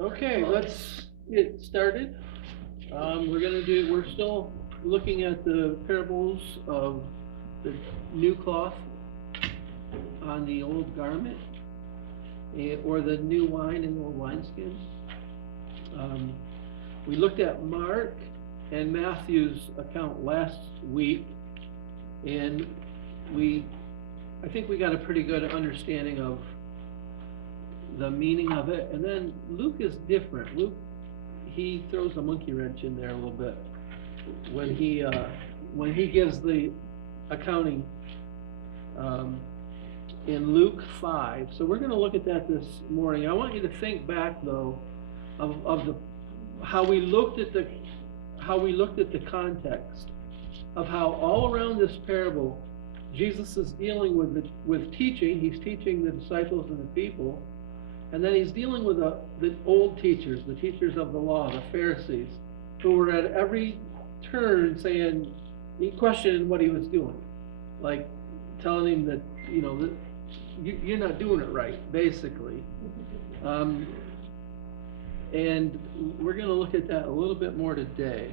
Okay, let's get started. We're still looking at the parables of the new cloth on the old garment, or the new wine in the old wineskins. We looked at Mark and Matthew's account last week, and I think we got a pretty good understanding of the meaning of it. And then Luke is different. Luke, he throws a monkey wrench in there a little bit when he gives the accounting in Luke 5. So we're going to look at that this morning. I want you to think back though of how we looked at the context of how all around this parable Jesus is dealing with teaching. He's teaching the disciples and the people. And then he's dealing with the old teachers, the teachers of the law, the Pharisees, who were at every turn saying, he questioned what he was doing. Like telling him that, that you're not doing it right, basically. And we're going to look at that a little bit more today.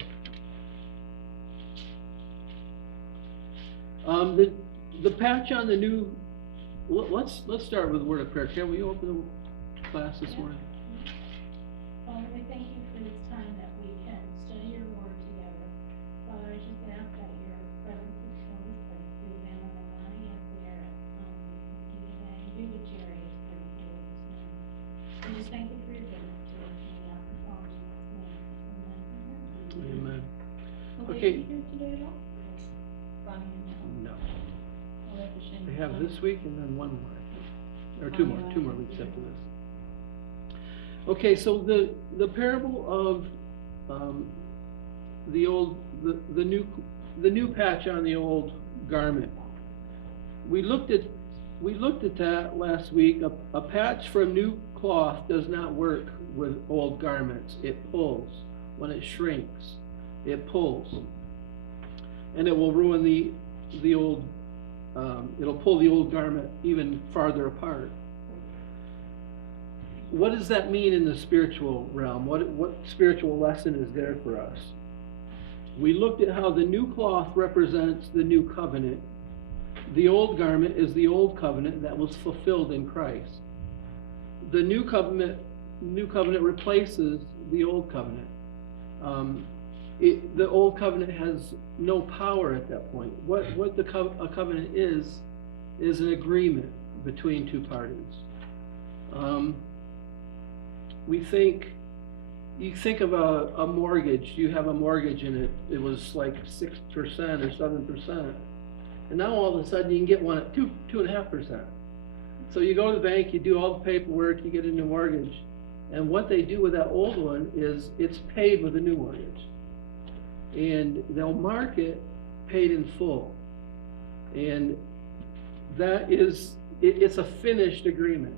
The patch on the new, let's start with a word of prayer. Can we open the class this morning? Father, we thank you for this time that we can study your word together. Father, I just ask that your presence is still this place. We examine the money as we are and do what Jerry is going to do this morning. We just thank you for your goodness to us in the apostolic name. Amen. Will Okay. they be here today at all? Ronnie and Mel? No. Oh, that's a shame. They have this week and then one more, I think. Or two more weeks after this. Okay, so the parable of the new patch on the old garment. We looked at that last week. A patch from new cloth does not work with old garments. It pulls. When it shrinks, it pulls, and it will ruin the old. It'll pull the old garment even farther apart. What does that mean in the spiritual realm? What spiritual lesson is there for us? We looked at how the new cloth represents the new covenant. The old garment is the old covenant that was fulfilled in Christ. The new covenant replaces the old covenant. The old covenant has no power at that point. What a covenant is an agreement between two parties. You think of a mortgage. You have a mortgage and it was like 6% or 7%, and now all of a sudden you can get one at 2.5%. So you go to the bank, you do all the paperwork, you get a new mortgage, and what they do with that old one is it's paid with a new mortgage, and they'll mark it paid in full, and it's a finished agreement.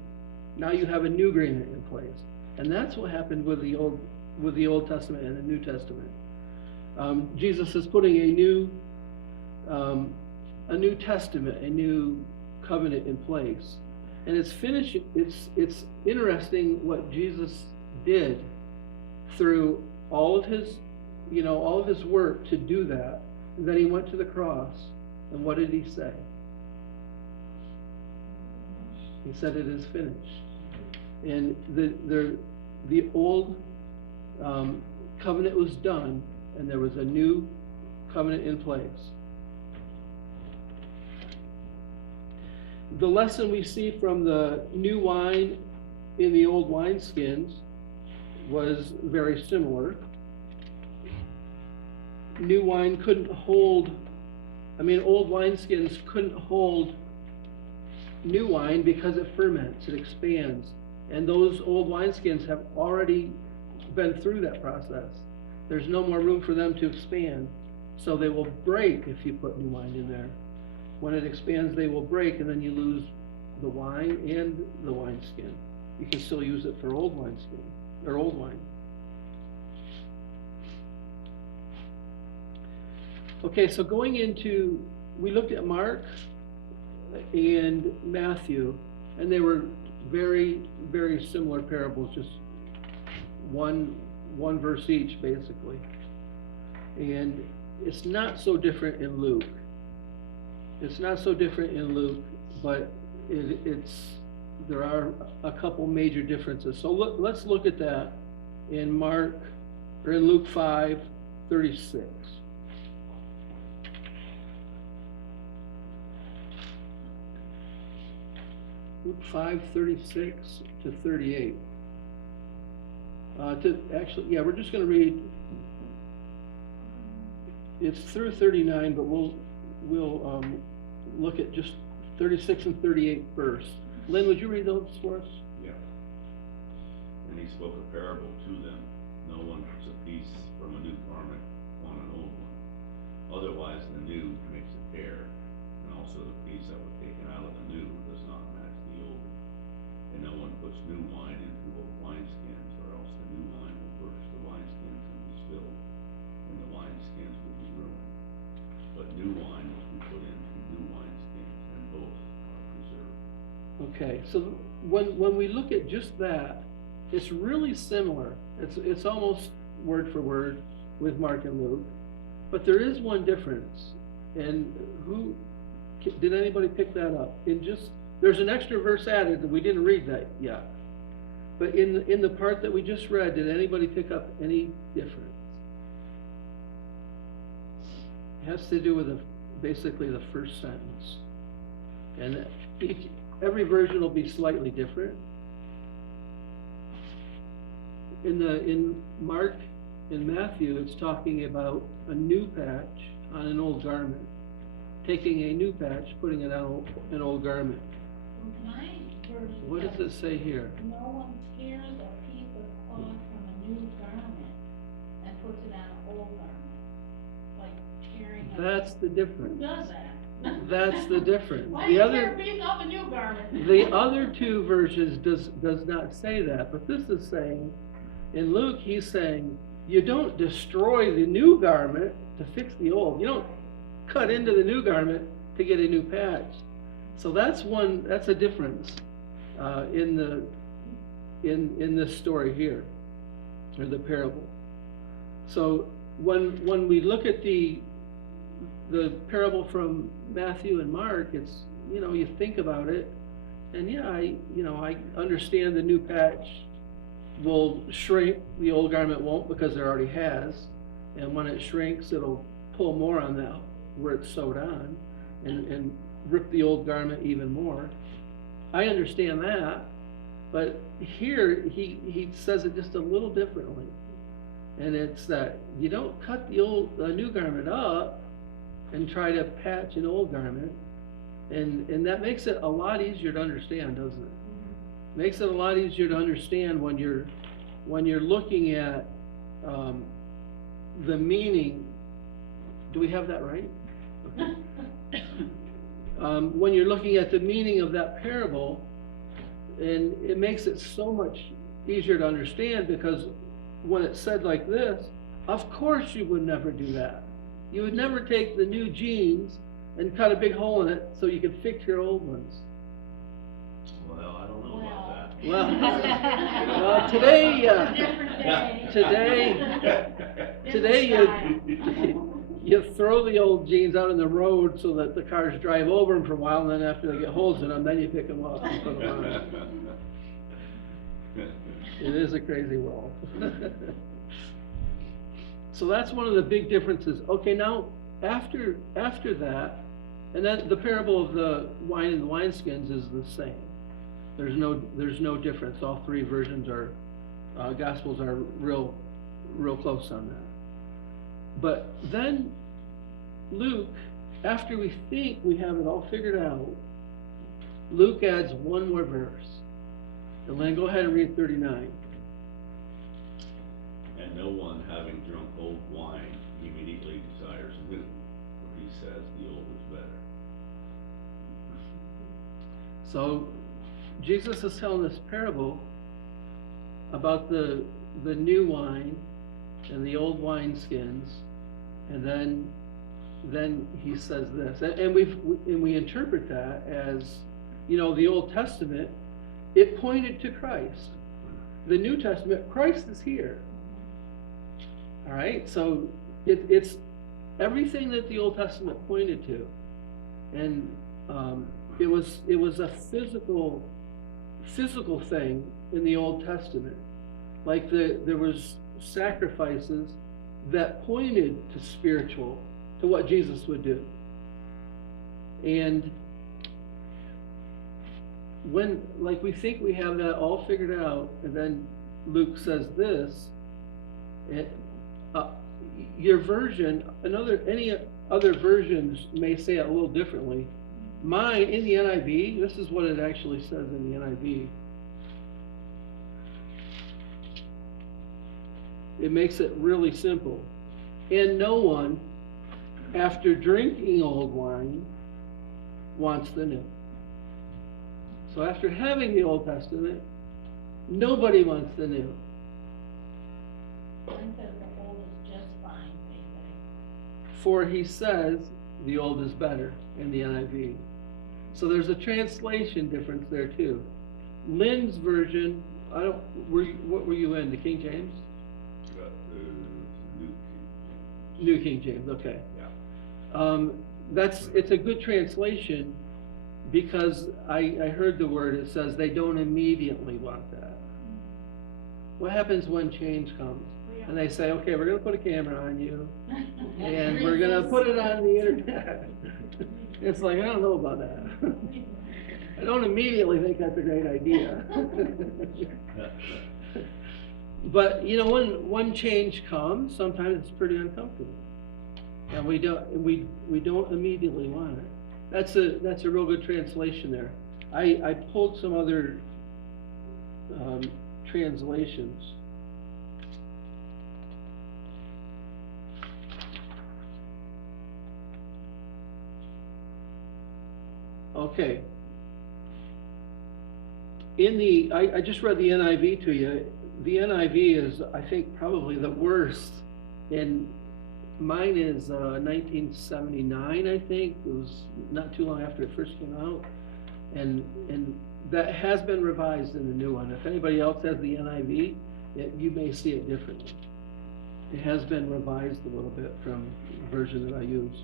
Now you have a new agreement in place. And that's what happened with the Old Testament and the New Testament. Jesus is putting a new testament, a new covenant in place, and it's finished. It's interesting what Jesus did through all of his work to do that. And then he went to the cross, and what did he say? He said, "It is finished." And the old covenant was done, and there was a new covenant in place. The lesson we see from the new wine in the old wineskins was very similar. New wine old wineskins couldn't hold new wine because it ferments, it expands. And those old wineskins have already been through that process. There's no more room for them to expand. So they will break if you put new wine in there. When it expands, they will break, and then you lose the wine and the wineskin. You can still use it for old wineskin, or old wine. Okay, so we looked at Mark and Matthew, and they were very, very similar parables, just one verse each, basically. And it's not so different in Luke. It's not so different in Luke, but there are a couple major differences. So let's look at that in Luke 5:36. Luke 5:36 to 38. We're just going to read. It's through 39, but we'll look at just 36 and 38 first. Lynn, would you read those for us? Yeah. And he spoke a parable to them. No one puts a piece from a new garment on an old one. Otherwise, the new makes a tear, and also the piece that was taken out of the new does not match the old. And no one puts new wine into old wineskins, or else the new wine will burst the wineskins and be spilled, and the wineskins will be ruined. But new wine must be put into new wineskins, and both are preserved. Okay, so when we look at just that, it's really similar. It's almost word for word with Mark and Luke, but there is one difference. And did anybody pick that up? There's an extra verse added, and we didn't read that yet. But in the part that we just read, did anybody pick up any difference? It has to do with basically the first sentence. And every version will be slightly different. In Mark and Matthew, it's talking about a new patch on an old garment. Taking a new patch, putting it on an old garment. My version What does it say here? No one tears a piece of cloth from a new garment and puts it on an old garment, like tearing. That's the difference. Who does that? That's the difference. Why do you tear a piece off a new garment? The other two versions does not say that, but this is saying, in Luke, he's saying, you don't destroy the new garment to fix the old. You don't cut into the new garment to get a new patch. So that's a difference in this story here, or the parable. So when we look at the parable from Matthew and Mark, it's, you think about it, and I understand the new patch will shrink, the old garment won't, because it already has, and when it shrinks, it'll pull more on that where it's sewed on, and rip the old garment even more. I understand that, but here he says it just a little differently, and it's that you don't cut the new garment up and try to patch an old garment, and that makes it a lot easier to understand, doesn't it? Makes it a lot easier to understand when you're looking at the meaning. Do we have that right? Okay. When you're looking at the meaning of that parable, and it makes it so much easier to understand, because when it's said like this, of course you would never do that. You would never take the new jeans and cut a big hole in it so you could fix your old ones. Well, I don't know about that. Well, today you throw the old jeans out on the road so that the cars drive over them for a while, and then after they get holes in them, then you pick them up and put them on. It is a crazy world. So that's one of the big differences. Okay, now after that, and then the parable of the wine and the wineskins is the same. There's no difference. All three versions Gospels are real close on that. But then Luke, after we think we have it all figured out, Luke adds one more verse. And Len, go ahead and read 39. And no one, having drunk old wine, immediately desires new, for he says the old is better. So Jesus is telling this parable about the new wine and the old wineskins, and then he says this, and we interpret that as, the Old Testament it pointed to Christ. The New Testament, Christ is here. All right, so it's everything that the Old Testament pointed to, and it was a physical thing in the Old Testament. Like there was sacrifices that pointed to spiritual, to what Jesus would do. And when, like, we think we have that all figured out, and then Luke says this, your version, any other versions may say it a little differently. Mine, in the NIV, this is what it actually says in the NIV. It makes it really simple. And no one, after drinking old wine, wants the new. So after having the Old Testament, nobody wants the new. One says the old is just fine, basically. For he says the old is better in the NIV. So there's a translation difference there too. Lynn's version, what were you in, the King James? Got the New King James. New King James, okay. Yeah. It's a good translation, because I heard the word, it says they don't immediately want that. What happens when change comes? And they say, okay, we're gonna put a camera on you, and we're gonna put it on the internet. It's like, I don't know about that. I don't immediately think that's a great idea. But, you know, when change comes, sometimes it's pretty uncomfortable. And we don't immediately want it. That's a real good translation there. I pulled some other translations. Okay. I just read the NIV to you. The NIV is, I think, probably the worst. And mine is 1979, I think. It was not too long after it first came out. And that has been revised in the new one. If anybody else has the NIV, you may see it differently. It has been revised a little bit from the version that I use.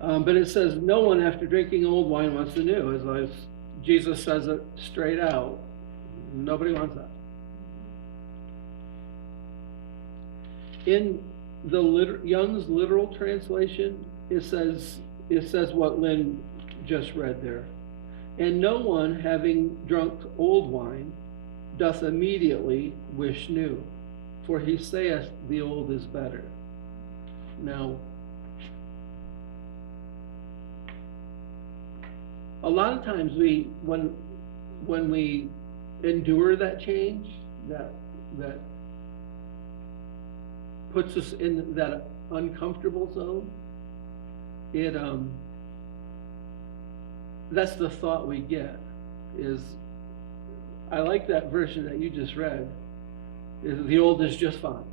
But it says, no one after drinking old wine wants the new. As Jesus says it straight out. Nobody wants that. In the Young's literal translation, it says what Lynn just read there. And no one, having drunk old wine, doth immediately wish new, for he saith the old is better. Now, a lot of times when we endure that change, that puts us in that uncomfortable zone, that's the thought we get, is, I like that version that you just read, is the old is just fine.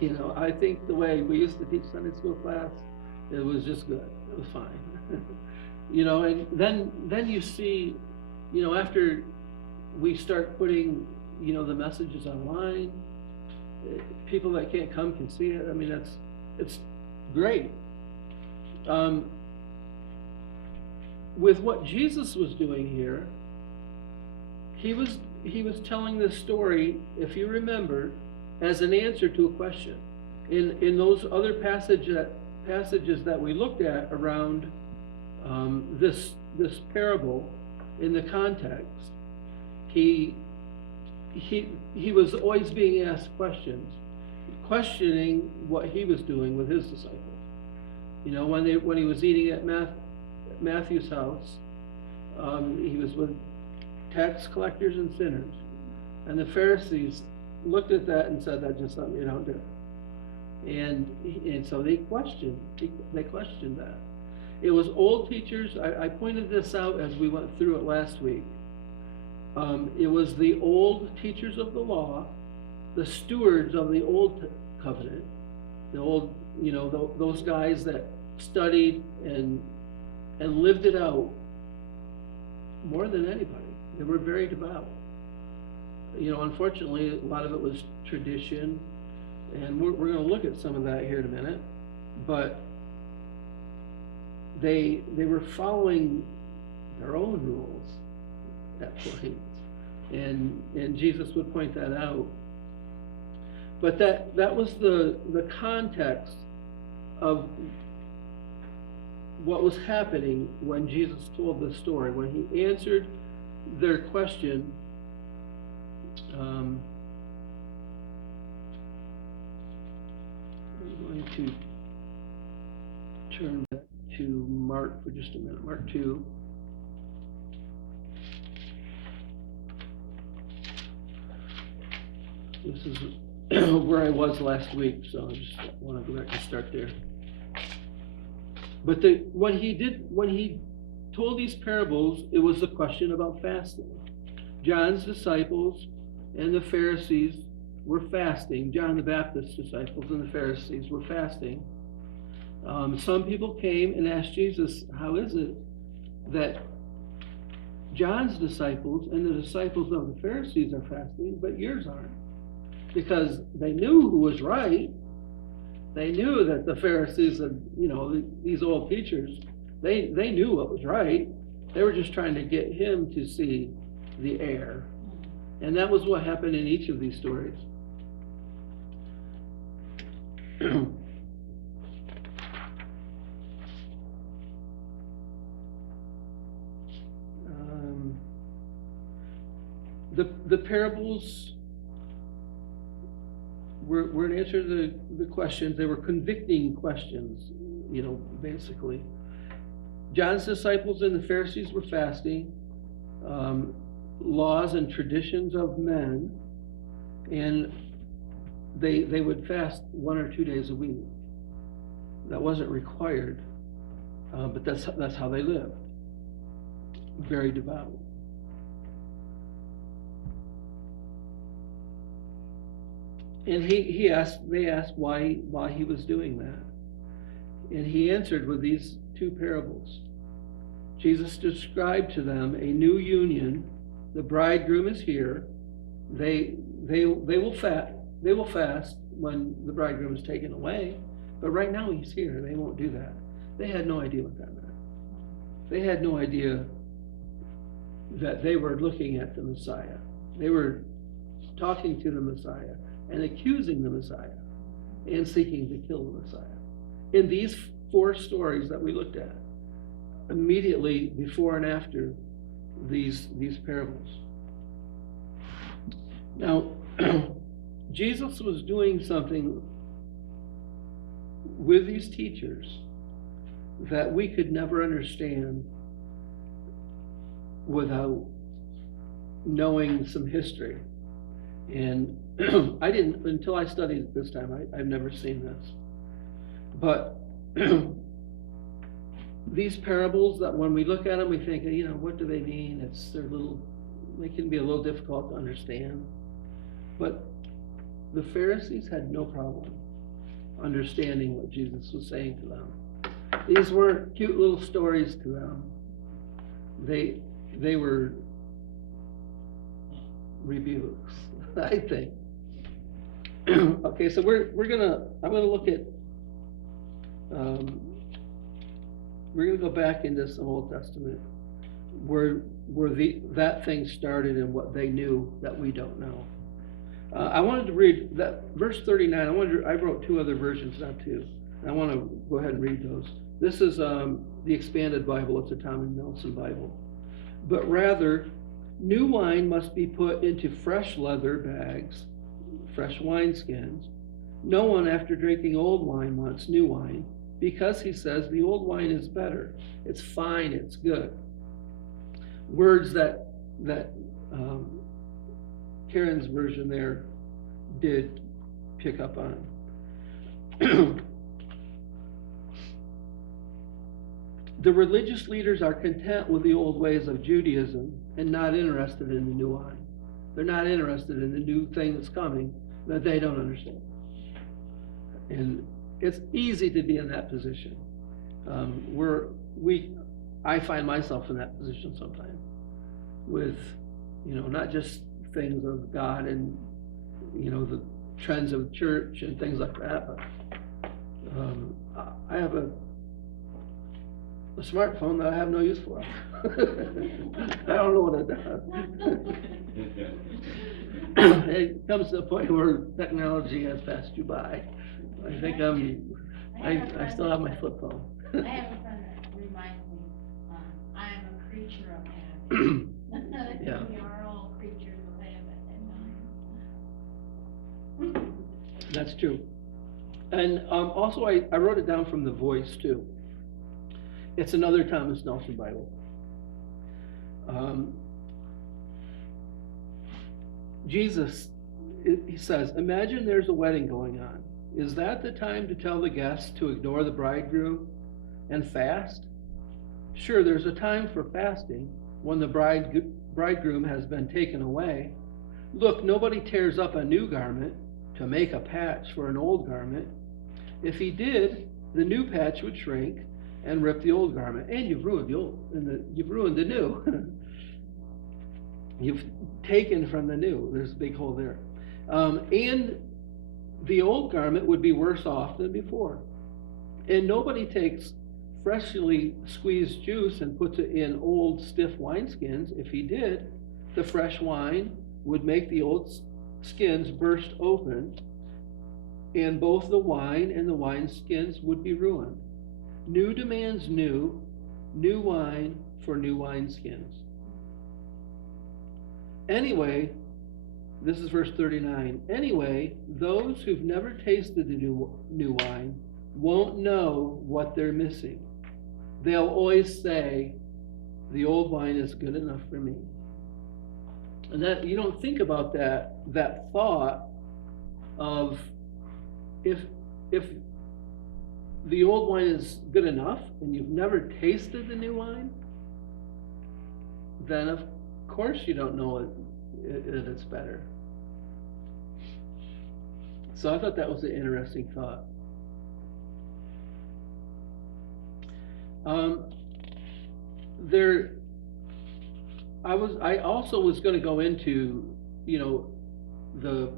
You know, I think the way we used to teach Sunday school class, it was just good, it was fine. You know, and then you see, you know, after we start putting, you know, the messages online, people that can't come can see it. I mean, it's great. With what Jesus was doing here, he was telling this story, if you remember, as an answer to a question. In those other passages that we looked at around this parable, in the context, he was always being asked questions, questioning what he was doing with his disciples. You know, when he was eating at Matthew's house, he was with tax collectors and sinners, and the Pharisees looked at that and said, that's just something you don't do. And so they questioned that. It was old teachers. I pointed this out as we went through it last week. It was the old teachers of the law, the stewards of the old covenant, the old, you know, those guys that studied and lived it out more than anybody. They were very devout. You know, unfortunately, a lot of it was tradition, and we're gonna look at some of that here in a minute, but they were following their own rules at points, and Jesus would point that out. But that was the context of what was happening when Jesus told this story. When he answered their question, I'm going to turn back to Mark for just a minute, Mark 2. This is where I was last week, so I just want to go back and start there. But when he told these parables, it was a question about fasting. John's disciples and the Pharisees were fasting. John the Baptist's disciples and the Pharisees were fasting. Some people came and asked Jesus, how is it that John's disciples and the disciples of the Pharisees are fasting, but yours aren't? Because they knew who was right. They knew that the Pharisees and, you know, these old teachers, they knew what was right. They were just trying to get him to see the error. And that was what happened in each of these stories. The parables were an answer to the questions. They were convicting questions, you know, basically. John's disciples and the Pharisees were fasting, laws and traditions of men, and they would fast 1 or 2 days a week. That wasn't required, but that's how they lived. Very devout. And they asked why he was doing that. And he answered with these 2 parables. Jesus described to them a new union. The bridegroom is here. They will fast when the bridegroom is taken away. But right now he's here. They won't do that. They had no idea what that meant. They had no idea that they were looking at the Messiah. They were talking to the Messiah and accusing the Messiah and seeking to kill the Messiah. In these 4 stories that we looked at, immediately before and after these parables. Now, Jesus was doing something with these teachers that we could never understand without knowing some history. And I didn't, until I studied it this time, I've never seen this. But these parables that when we look at them, we think, you know, what do they mean? They can be a little difficult to understand. But the Pharisees had no problem understanding what Jesus was saying to them. These weren't cute little stories to them. They were rebukes, I think. Okay, so I'm gonna look at, we're gonna go back into some Old Testament where that thing started and what they knew that we don't know. I wanted to read that verse 39. I wrote 2 other versions now too. I want to go ahead and read those. This is the Expanded Bible. It's a Tom and Nelson Bible. But rather, new wine must be put into fresh leather bags, fresh wineskins. No one after drinking old wine wants new wine, because he says the old wine is better. It's fine, it's good. Words that Karen's version there did pick up on. The religious leaders are content with the old ways of Judaism and not interested in the new wine. They're not interested in the new thing that's coming that they don't understand. And it's easy to be in that position. I find myself in that position sometimes. with, not just things of God and, the trends of church and things like that, but, I have a smartphone that I have no use for. I don't know what it does. It comes to a point where technology has passed you by. I think I still have my flip phone. I have a friend that reminds me, I am a creature of habit. Yeah. We are all creatures of habit at times. That's true. And also, I wrote it down from The Voice, too. It's another Thomas Nelson Bible. Jesus, he says, imagine there's a wedding going on. Is that the time to tell the guests to ignore the bridegroom and fast? Sure, there's a time for fasting when the bridegroom has been taken away. Look, nobody tears up a new garment to make a patch for an old garment. If he did, the new patch would shrink and rip the old garment, and you've ruined the old, and you've ruined the new. You've taken from the new. There's a big hole there. And the old garment would be worse off than before. And nobody takes freshly squeezed juice and puts it in old stiff wineskins. If he did, the fresh wine would make the old skins burst open, and both the wine and the wineskins would be ruined. New demands new wine for new wineskins. Anyway, this is verse 39. Anyway, those who've never tasted the new wine won't know what they're missing. They'll always say, the old wine is good enough for me. And that, you don't think about that thought of if the old wine is good enough and you've never tasted the new wine, then of course you don't know that it's better. So I thought that was an interesting thought. I also was going to go into, the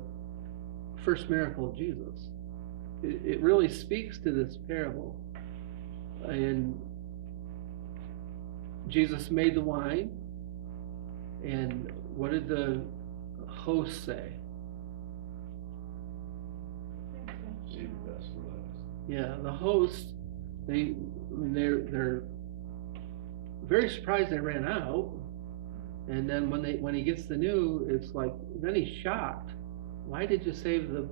first miracle of Jesus. It really speaks to this parable. And Jesus made the wine, and what did the host say? Save the best for last. Yeah, the host, they're very surprised they ran out. And then when he gets the new, it's like, then he's shocked. Why did you save the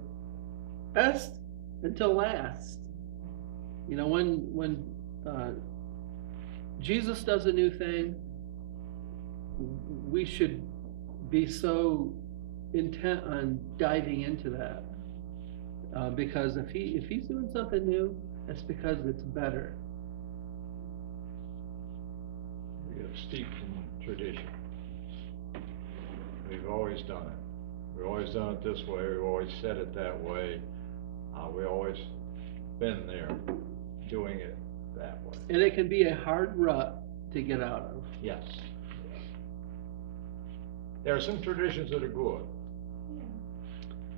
best until last? When Jesus does a new thing, we should be so intent on diving into that. Because if he's doing something new, it's because it's better. We have steeped in tradition. We've always done it. We've always done it this way. We've always said it that way. We've always been there doing it that way. And it can be a hard rut to get out of. Yes. There are some traditions that are good, Yeah.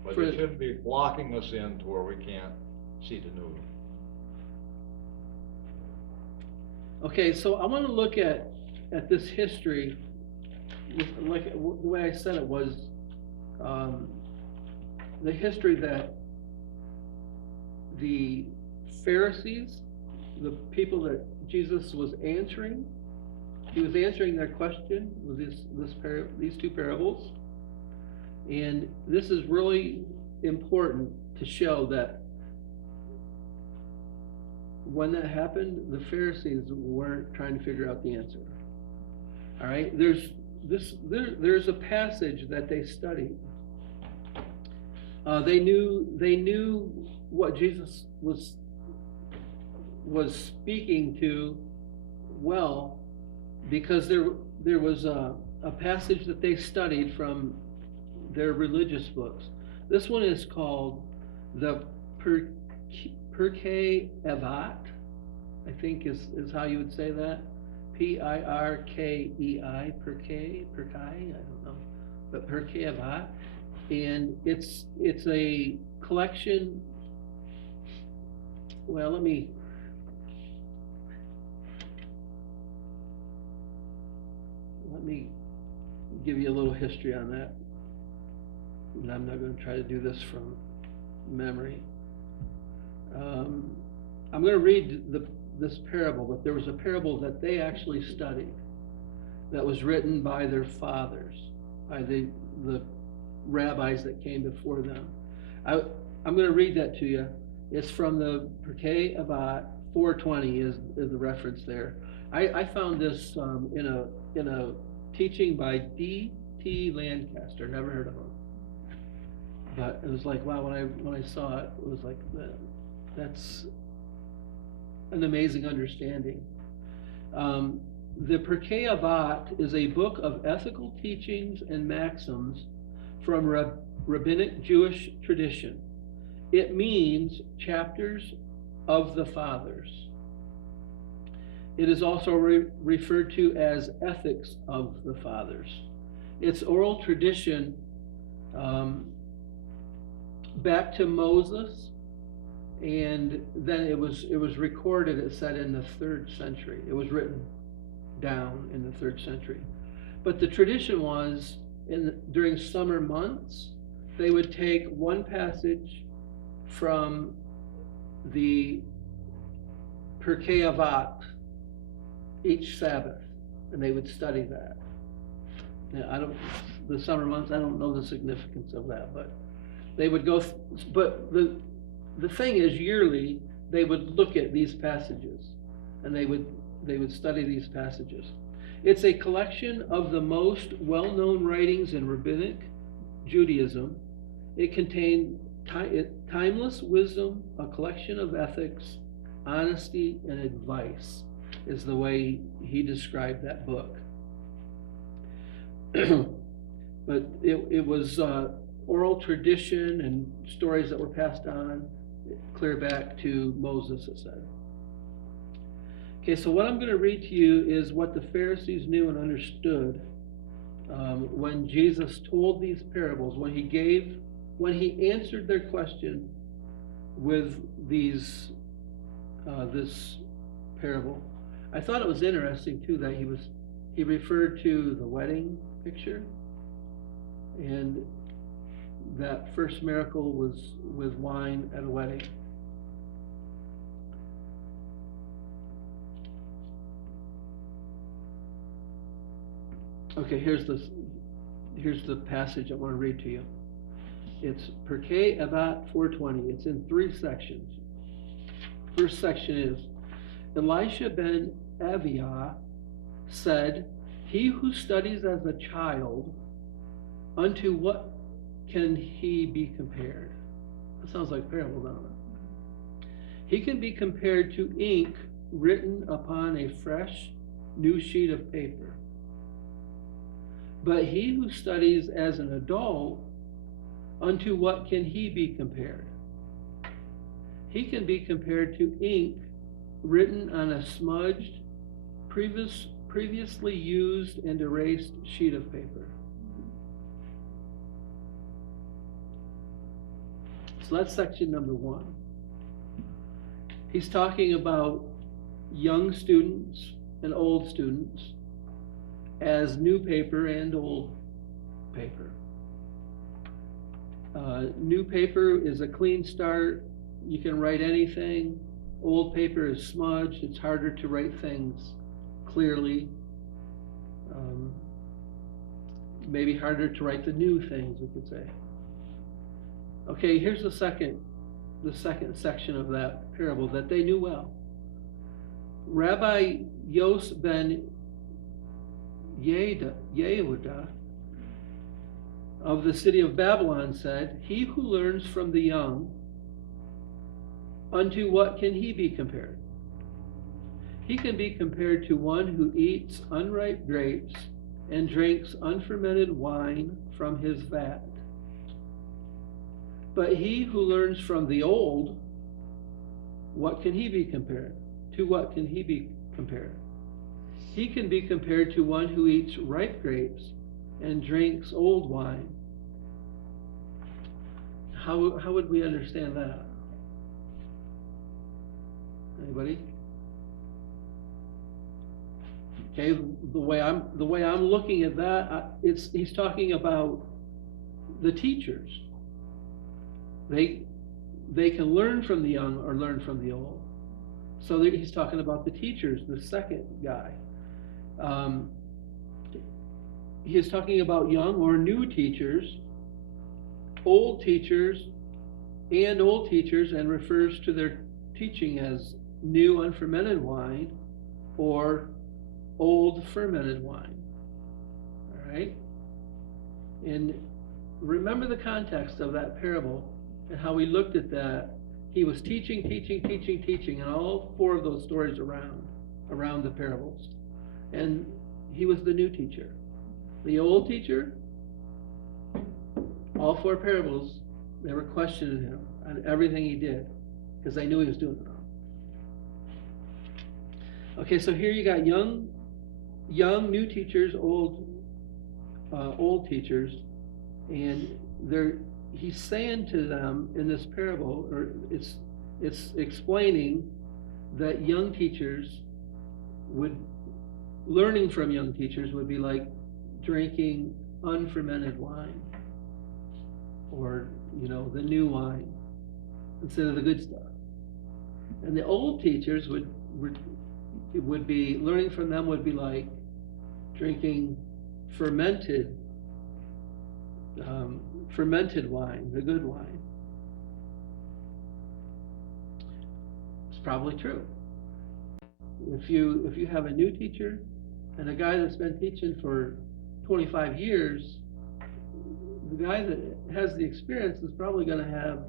but they shouldn't be blocking us in to where we can't see the new. Okay, so I want to look at this history, like the way I said it was, the history that the Pharisees, the people that Jesus was answering, he was answering their question with these two parables. And this is really important to show that when that happened, the Pharisees weren't trying to figure out the answer. All right, there's a passage that they studied. They knew what Jesus was speaking to well, because there was a passage that they studied from their religious books. This one is called the Pirkei Avot, I think is how you would say that. Pirkei, Perkei, I don't know, but Pirkei Avot. And it's a collection, well, let me give you a little history on that. And I'm not gonna try to do this from memory. I'm gonna read this parable, but there was a parable that they actually studied that was written by their fathers, by the rabbis that came before them. I'm gonna read that to you. It's from the Pirkei Avot, 420 is the reference there. I found this in a teaching by D.T. Lancaster, never heard of him. But it was like, wow, when I saw it, it was like, that's an amazing understanding. The Pirkei Avot is a book of ethical teachings and maxims from rabbinic Jewish tradition. It means chapters of the fathers. It is also referred to as ethics of the fathers. It's oral tradition back to Moses, and then it was recorded, it said, in the 3rd century. It was written down in the 3rd century. But the tradition was, during summer months, they would take one passage from the Pirkei Avot each Sabbath, and they would study that. Now, the summer months, I don't know the significance of that, but they would go, but the thing is, yearly, they would look at these passages, and they would study these passages. It's a collection of the most well-known writings in rabbinic Judaism. It contained timeless wisdom, a collection of ethics, honesty, and advice, is the way he described that book. But it was oral tradition and stories that were passed on clear back to Moses, it said. Okay, so what I'm going to read to you is what the Pharisees knew and understood when Jesus told these parables, when he answered their question with this parable. I thought it was interesting too that he referred to the wedding picture, and that first miracle was with wine at a wedding. Okay, here's the passage I want to read to you. It's Pirkei Avot 420. It's in 3 sections. First section is, Elisha ben Aviah said, "He who studies as a child, unto what can he be compared?" That sounds like parable, doesn't it? He can be compared to ink written upon a fresh, new sheet of paper. But he who studies as an adult, unto what can he be compared? He can be compared to ink written on a smudged, previously used and erased sheet of paper. So that's section number 1. He's talking about young students and old students as new paper and old paper. New paper is a clean start. You can write anything. Old paper is smudged. It's harder to write things clearly. Maybe harder to write the new things, we could say. Okay, here's the second section of that parable that they knew well. Rabbi Yos ben Yehuda of the city of Babylon said, "He who learns from the young, unto what can he be compared? He can be compared to one who eats unripe grapes and drinks unfermented wine from his vat. But he who learns from the old, what can he be compared? To what can he be compared?" he can be compared to one who eats ripe grapes and drinks old wine. How would we understand that? Anybody? Okay, the way I'm looking at that, he's talking about the teachers. They can learn from the young or learn from the old. So he's talking about the teachers, the second guy. He is talking about young or new teachers, old teachers, and refers to their teaching as new unfermented wine or old fermented wine. All right? And remember the context of that parable and how we looked at that. He was teaching, and all four of those stories around the parables. And he was the new teacher. The old teacher, all four parables, they were questioning him on everything he did, because they knew he was doing it wrong. Okay, so here you got young new teachers, old teachers, and he's saying to them in this parable, or it's explaining that young teachers learning from young teachers would be like drinking unfermented wine, or the new wine instead of the good stuff. And the old teachers would be learning from them would be like drinking fermented wine, the good wine. It's probably true. If you have a new teacher and a guy that's been teaching for 25 years, the guy that has the experience is probably going to have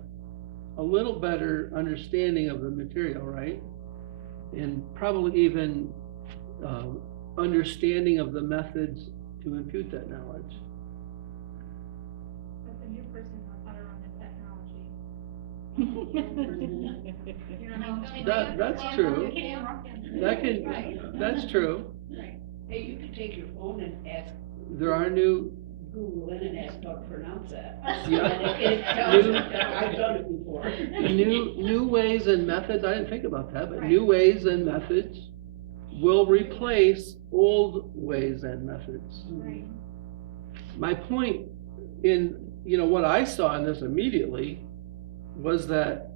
a little better understanding of the material, right? And probably even understanding of the methods to impute that knowledge. But the new person knows how to run the technology. That's true. That's true. Right. Hey, you can take your phone and ask, There are new, Google it and ask how to pronounce that. Yeah. And it tells you that I've done it before. new ways and methods. I didn't think about that, but new ways and methods will replace old ways and methods. Right. My point in what I saw in this immediately was that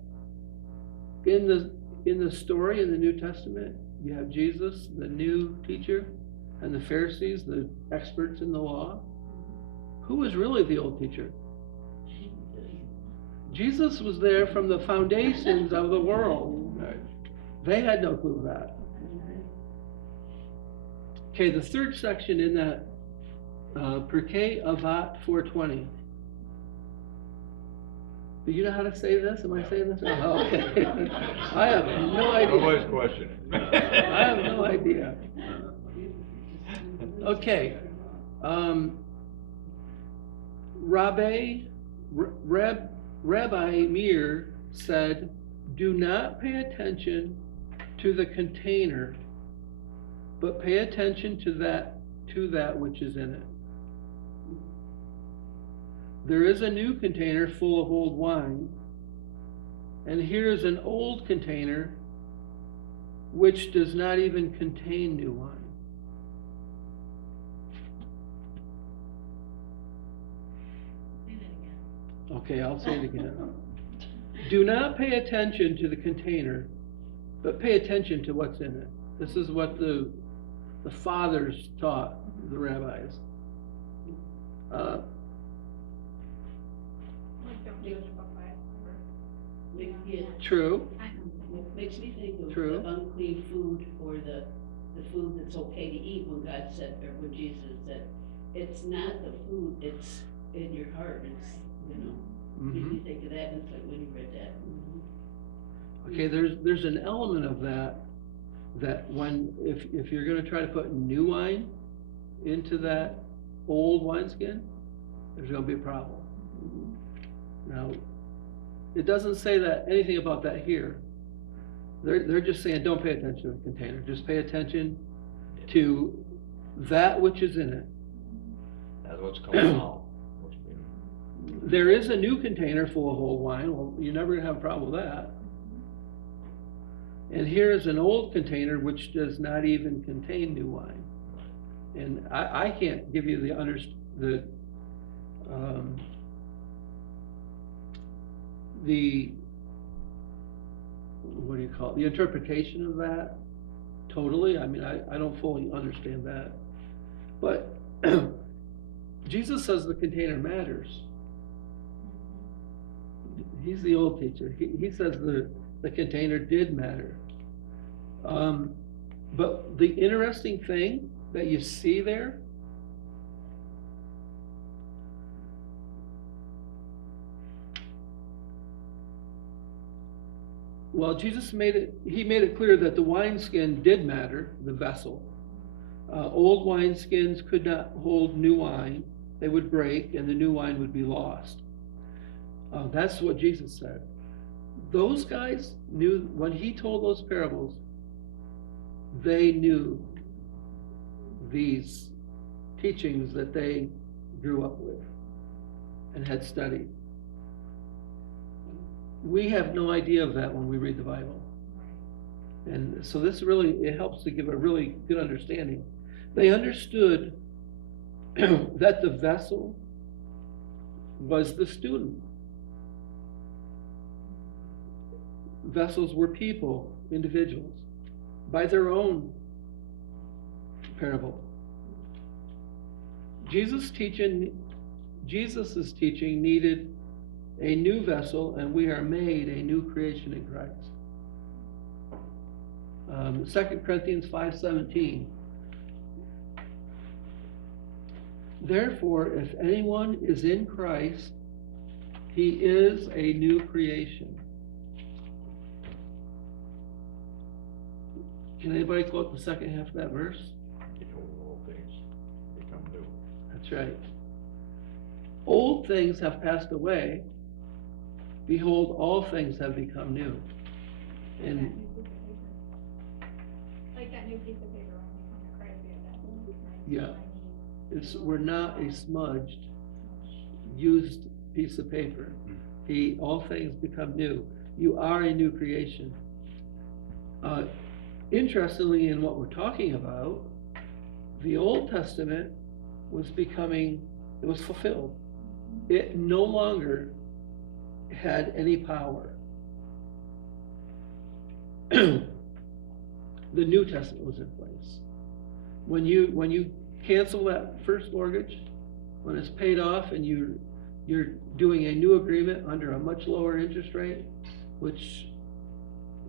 in the story in the New Testament, you have Jesus, the new teacher, and the Pharisees, the experts in the law. Who was really the old teacher? Jesus was there from the foundations of the world. Right. They had no clue of that. Okay, the third section in that Pirkei Avot 420. Do you know how to say this? Am I saying this? Oh, okay. I have no idea. Nobody's questioning. I have no idea. Okay. Rabbi Meir said, do not pay attention to the container, but pay attention to that which is in it. There is a new container full of old wine, and here is an old container which does not even contain new wine. Say that again. Okay, I'll say it again. Do not pay attention to the container, but pay attention to what's in it. This is what the fathers taught the rabbis. Don't judge a book by its cover. Yeah. True. It makes me think of True. the unclean food or the food that's okay to eat when God said, or when Jesus said, it's not the food, it's in your heart, it's, made me think of that, and it's like when you read that. Okay, there's an element of that when, if you're gonna try to put new wine into that old wineskin, there's gonna be a problem. Now, it doesn't say that anything about that here. They're just saying, don't pay attention to the container, just pay attention to that which is in it. That's what's coming out. What's being- There is a new container full of old wine, well, you're never gonna have a problem with that. And here is an old container which does not even contain new wine. And I can't give you the what do you call it, the interpretation of that totally. I mean, I don't fully understand that. But Jesus says the container matters. He's the old teacher. He says the container did matter. But the interesting thing that you see there, well, Jesus made it clear that the wineskin did matter, the vessel. Old wineskins could not hold new wine. They would break and the new wine would be lost. That's what Jesus said. Those guys knew, when he told those parables, they knew these teachings that they grew up with and had studied. We have no idea of that when we read the Bible. And so this really, it helps to give a really good understanding. They understood that the vessel was the student. Vessels were people, individuals, by their own parable. Jesus' teaching needed a new vessel, and we are made a new creation in Christ. 2 Corinthians 5:17. Therefore, if anyone is in Christ, he is a new creation. Can anybody quote the second half of that verse? Behold, all things become new. That's right. Old things have passed away. Behold, all things have become new. And Like that new piece of paper when we come to Christ, we have that new kind. yeah, we're not a smudged, used piece of paper. All things become new. You are a new creation. Interestingly, in what we're talking about, the Old Testament was fulfilled. It no longer had any power. The New Testament was in place. When you cancel that first mortgage, when it's paid off and you're doing a new agreement under a much lower interest rate, which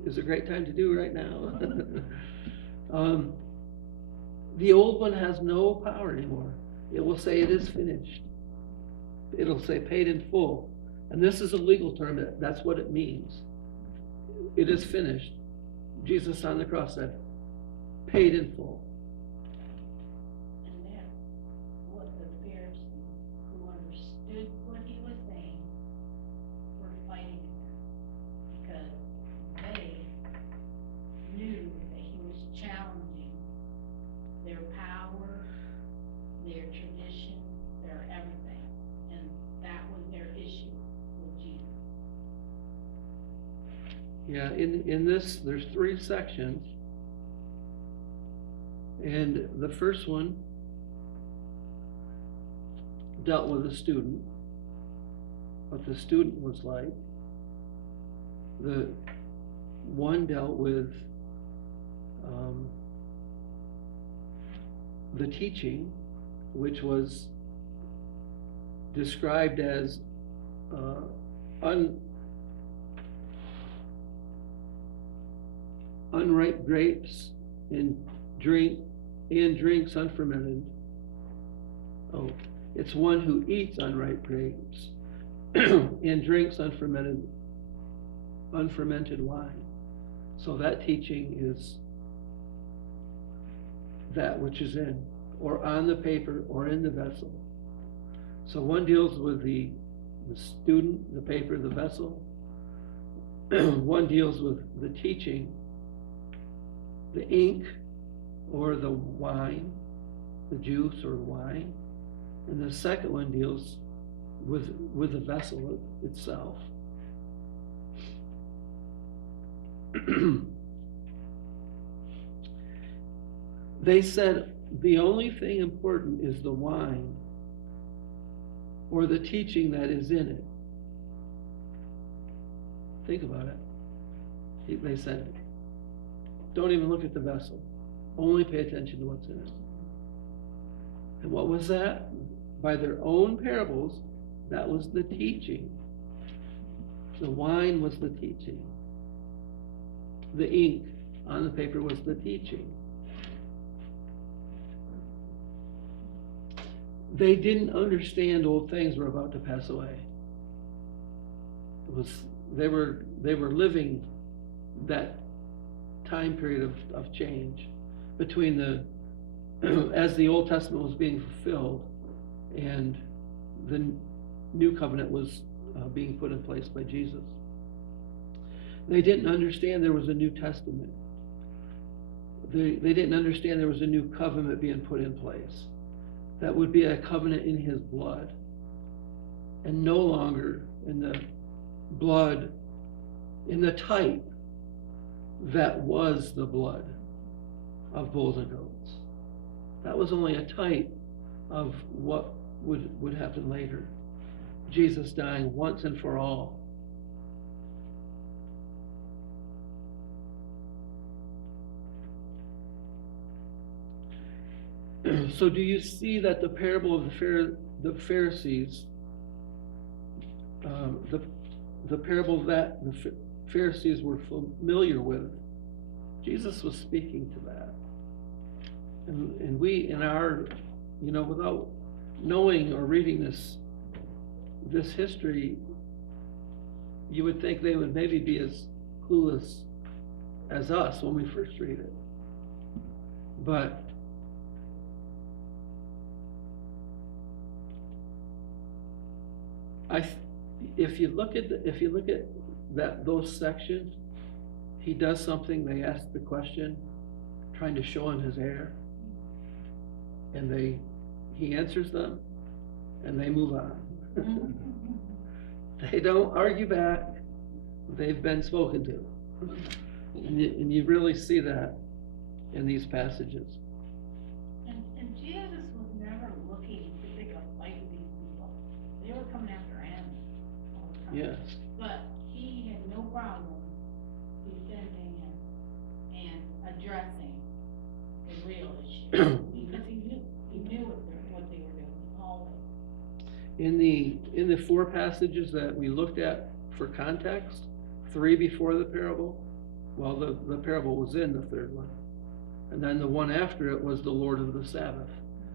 is a great time to do right now. The old one has no power anymore. It will say it is finished. It'll say paid in full. And this is a legal term, that's what it means. It is finished. Jesus on the cross said, paid in full. And that's what the Pharisees who understood what he was saying were fighting against. Because they knew that he was challenging their power, their tradition, their everything. And that was their issue with Jesus. Yeah, in this, there's 3 sections. And the first one dealt with a student, what the student was like. The one dealt with the teaching, which was described as unripe grapes and drinks unfermented. Oh, it's one who eats unripe grapes and drinks unfermented wine. So that teaching is that which is in, or on the paper, or in the vessel. So one deals with the student, the paper, the vessel. One deals with the teaching, the ink, or the wine, the juice or the wine. And the second one deals with the vessel itself. They said the only thing important is the wine or the teaching that is in it. Think about it. They said, don't even look at the vessel. Only pay attention to what's in it. And what was that? By their own parables, that was the teaching. The wine was the teaching. The ink on the paper was the teaching. They didn't understand old things were about to pass away. They were living that time period of change between as the Old Testament was being fulfilled and the new covenant was being put in place by Jesus. They didn't understand there was a New Testament. They didn't understand there was a new covenant being put in place. That would be a covenant in his blood, and no longer in the blood, in the type that was the blood of bulls and goats. That was only a type of what would happen later. Jesus dying once and for all. So do you see that the parable of the Pharisees, the parable that the Pharisees were familiar with, Jesus was speaking to that. And we, in our, without knowing or reading this history, you would think they would maybe be as clueless as us when we first read it. But if you look at those sections, he does something. They ask the question, trying to show him his error, and he answers them, and they move on. They don't argue back. They've been spoken to, and you really see that in these passages. And Jesus was never looking to pick a fight with these people. They were coming after him all the time. Yes. But he had no problem defending him and addressing the real issue. Because he knew what they were doing always. In the four passages that we looked at for context, 3 before the parable, well, the parable was in the third one. And then the one after it was the Lord of the Sabbath.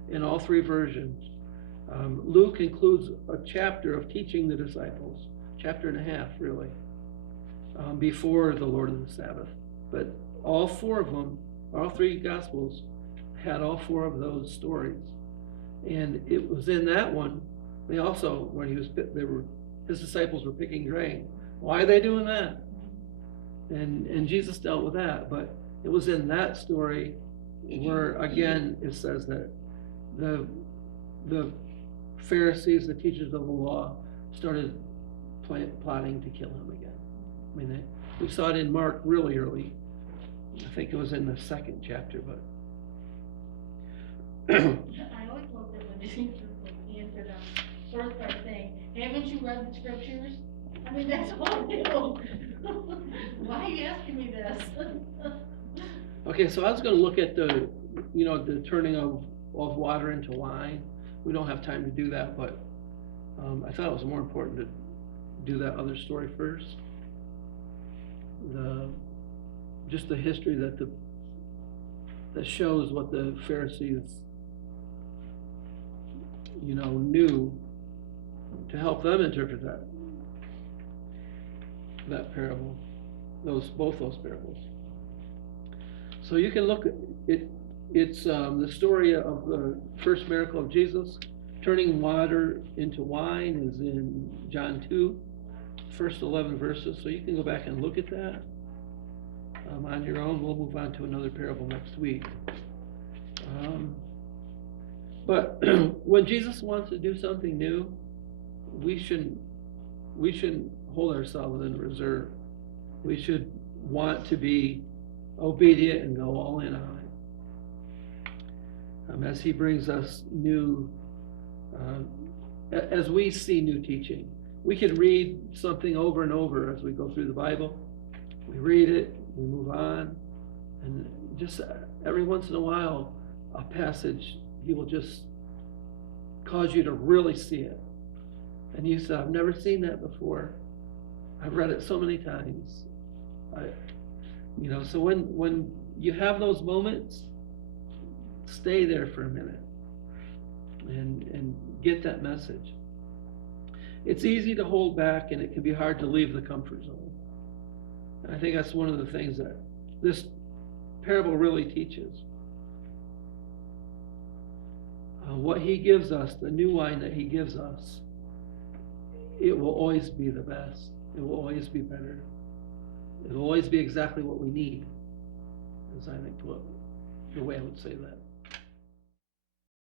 In all 3 versions, Luke includes a chapter of teaching the disciples, chapter and a half, really, before the Lord of the Sabbath. But all 4 of them, all 3 Gospels, had all 4 of those stories. And it was in that one, they also, when his disciples were picking grain. Why are they doing that? And Jesus dealt with that, but it was in that story where, again, it says that the Pharisees, the teachers of the law, started plotting to kill him again. I mean, we saw it in Mark really early. I think it was in the 2nd chapter, but. I always looked at when the teachers would answer them first by saying, haven't you read the scriptures? I mean, that's all I do. Why are you asking me this? Okay, so I was gonna look at the turning of water into wine. We don't have time to do that, but I thought it was more important to do that other story first. Just the history that shows what the Pharisees, knew to help them interpret that parable, both those parables. So you can look at it. It's the story of the first miracle of Jesus. Turning water into wine is in John 2, first 11 verses. So you can go back and look at that on your own. We'll move on to another parable next week. But when Jesus wants to do something new, we shouldn't hold ourselves in reserve. We should want to be obedient and go all in on it. As he brings us new, as we see new teaching, we can read something over and over as we go through the Bible. We read it, we move on, and just every once in a while, a passage, he will just cause you to really see it. And you say, I've never seen that before. I've read it so many times. So when you have those moments, stay there for a minute and get that message. It's easy to hold back, and it can be hard to leave the comfort zone. And I think that's one of the things that this parable really teaches. What he gives us, the new wine that he gives us, it will always be the best. It will always be better. It will always be exactly what we need, is I think the way I would say that.